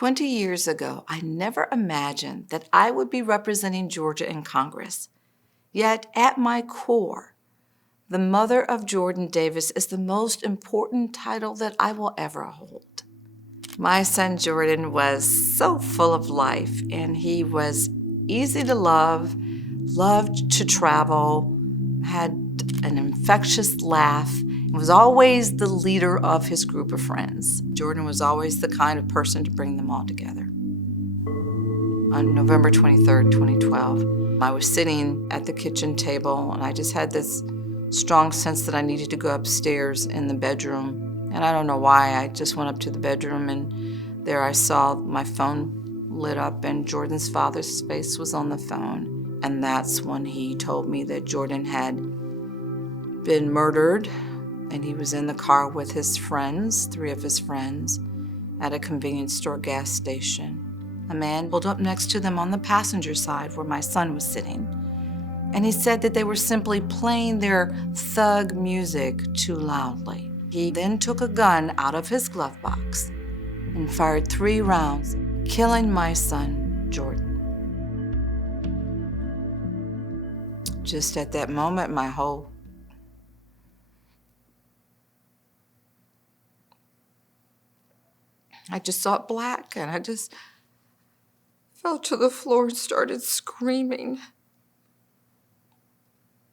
20 years ago, I never imagined that I would be representing Georgia in Congress. Yet, at my core, the mother of Jordan Davis is the most important title that I will ever hold. My son Jordan was so full of life, and he was easy to love, loved to travel, had an infectious laugh, and was always the leader of his group of friends. Jordan was always the kind of person to bring them all together. On November 23rd, 2012, I was sitting at the kitchen table, and I just had this strong sense that I needed to go upstairs in the bedroom. And I don't know why, I just went up to the bedroom, and there I saw my phone lit up, and Jordan's father's face was on the phone. And that's when he told me that Jordan had been murdered, and he was in the car with his friends, 3 of his friends, at a convenience store gas station. A man pulled up next to them on the passenger side where my son was sitting, and he said that they were simply playing their thug music too loudly. He then took a gun out of his glove box and fired 3 rounds, killing my son, Jordan. Just at that moment, I just saw it black, and I just fell to the floor and started screaming.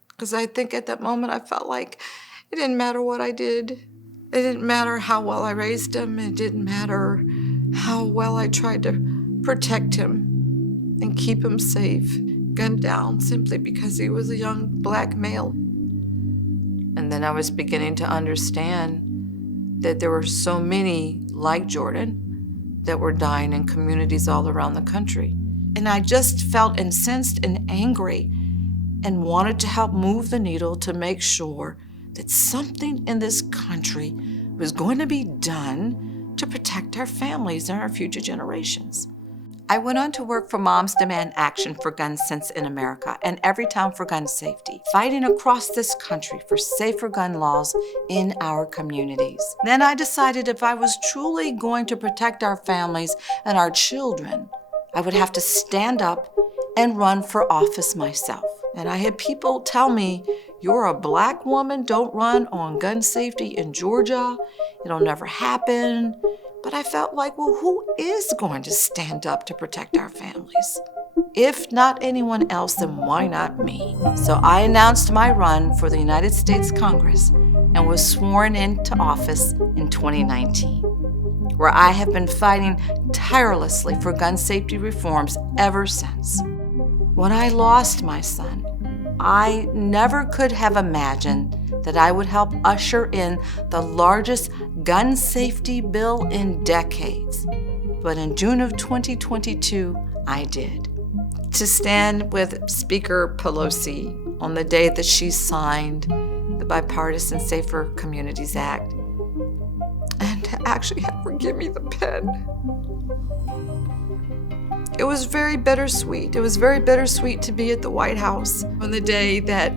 Because I think at that moment I felt like it didn't matter what I did. It didn't matter how well I raised him. It didn't matter how well I tried to protect him and keep him safe. Gunned down simply because he was a young black male. And then I was beginning to understand that there were so many like Jordan that were dying in communities all around the country. And I just felt incensed and angry and wanted to help move the needle to make sure that something in this country was going to be done to protect our families and our future generations. I went on to work for Moms Demand Action for Gun Sense in America and Everytown for Gun Safety, fighting across this country for safer gun laws in our communities. Then I decided if I was truly going to protect our families and our children, I would have to stand up and run for office myself. And I had people tell me, "You're a black woman, don't run on gun safety in Georgia. It'll never happen." But I felt like, well, who is going to stand up to protect our families? If not anyone else, then why not me? So I announced my run for the United States Congress and was sworn into office in 2019, where I have been fighting tirelessly for gun safety reforms ever since. When I lost my son, I never could have imagined that I would help usher in the largest gun safety bill in decades. But in June of 2022, I did. To stand with Speaker Pelosi on the day that she signed the Bipartisan Safer Communities Act, and to actually have her give me the pen. It was very bittersweet. It was very bittersweet to be at the White House on the day that,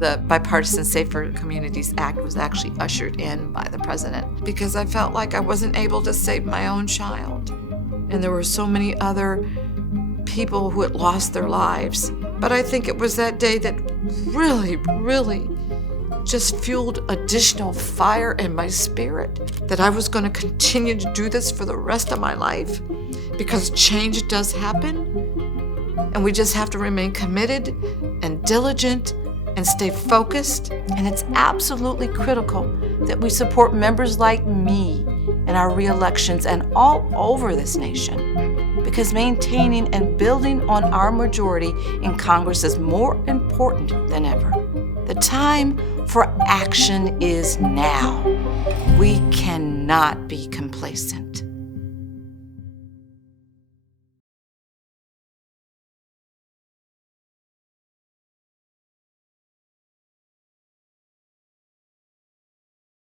the Bipartisan Safer Communities Act was actually ushered in by the president, because I felt like I wasn't able to save my own child. And there were so many other people who had lost their lives. But I think it was that day that really, really just fueled additional fire in my spirit that I was going to continue to do this for the rest of my life, because change does happen, and we just have to remain committed and diligent and stay focused. And it's absolutely critical that we support members like me in our re-elections and all over this nation, because maintaining and building on our majority in Congress is more important than ever. The time for action is now. We cannot be complacent.